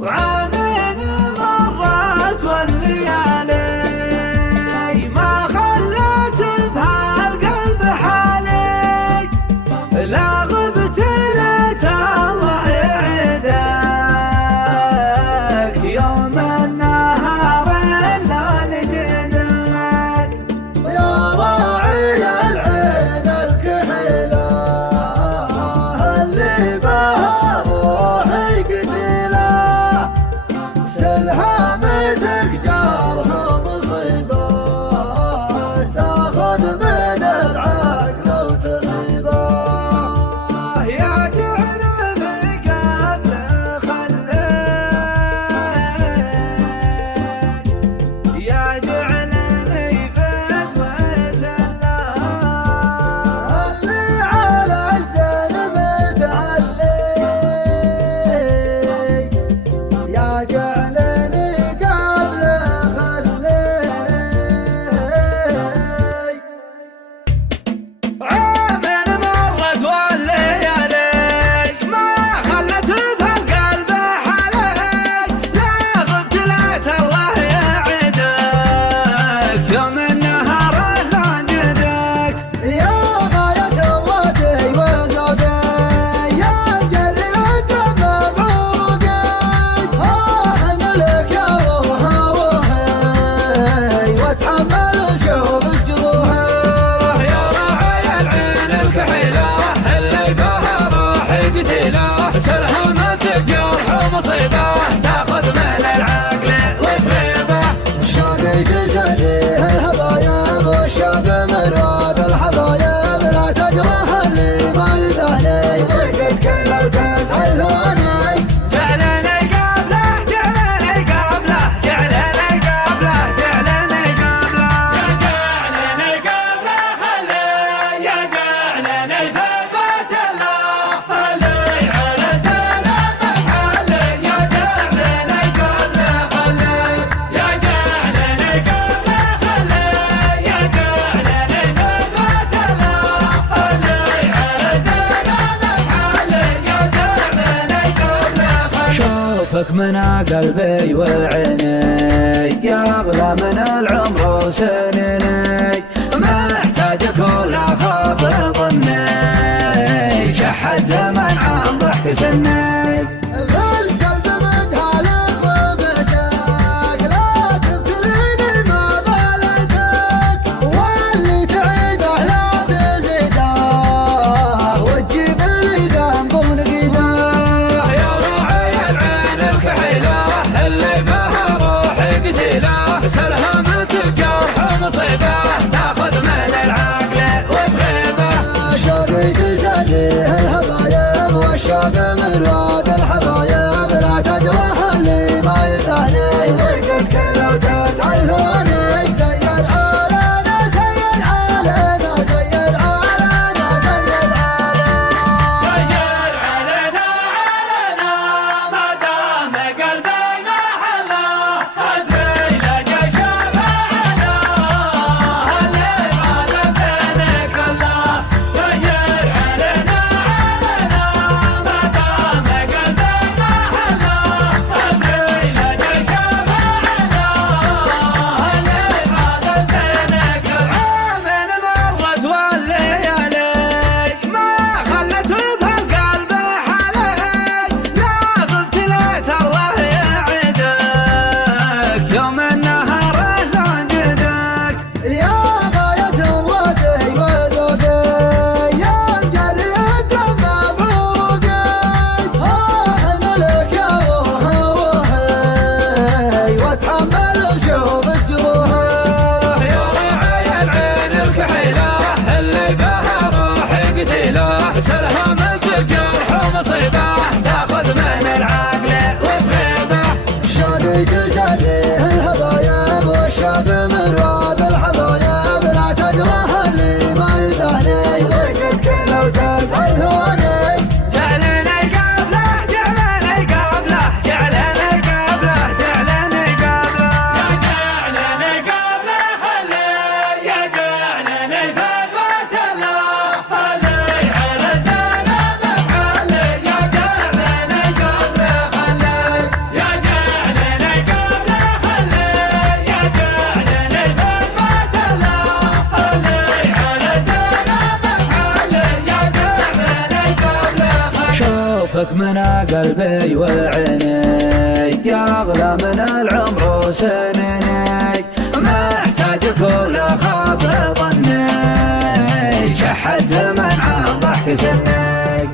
وعامين مرت والليالي ما خلت بهالقلب حالي، لا غبت ليت الله يعيدك يوم النهار الا نجدك. يا راعي العين الكحيلة اللي بها روحي قتيلة، سلهامتك جرح مصيبة تاخذ من العقل وتغيبه. يا جعل بقبل خليك، يا جعلني فدوة الله اللي على الزين متعلي، يا جعلني قبل خليك. عامين مرت والليالي ما خلت بهالقلب حالي، لا غبت ليت الله يعيدك يوم النهار الا نجدك. يا غاية الودي والذودي يا جليد مبعوقي، احنا لك يا روحي واتحمل شوفك جروحي. يا راعي العين الكحيلة اللي بها روحي قتيلة، سلهمتك جرح ومصيبة تاخذ من العقل وتغيبه. شوقي تسليه الحبايب والشوق مراد الحبايب، لا تجرح اللي ما يدهني ضيقتك لو تزعل ثواني. جعلني قبله جعلني قبله جعلني قبله جعلني قبله، يا جعلني قبله خلي، يا جعلني فدوة الله خلي على سلامة حالي، يا جعلني قبله خلي، يا جعلني قبله خلي، يا جعلني فدوة الله خلي على سلامة حالي، يا جعلني قبله خلي. شوفك من قلبي وعيني يا اغلى من العمر وسنيني، محتاج كل خاطر ظني شح الزمن عن ضحك سني. القلب متهالك وبهجاك، لا تبتليني ما بالتك، واللي تعيده لا تزيده وتجيب لي ذنب ونقيده. يا راعي العين الكحيلة اللي بها روحي قتيلة، سلهمتك جرح ومصيبة تاخذ من العقل وتغيبه. شوقي تسليه الحبايب والشوق مراد الحبايب، لا تجرح اللي ما يدهني ضيقتك لو تزعل ثواني. سيد علينا سيد علينا سيد علينا سيد علينا. سير علينا علينا ما دام قلبي ما حلا، حزبي لك شفاعنا قلبي وعيني يا أغلى من العمر وسنيني، محتاج كل خاب ظني شح الزمن عن ضحك سني.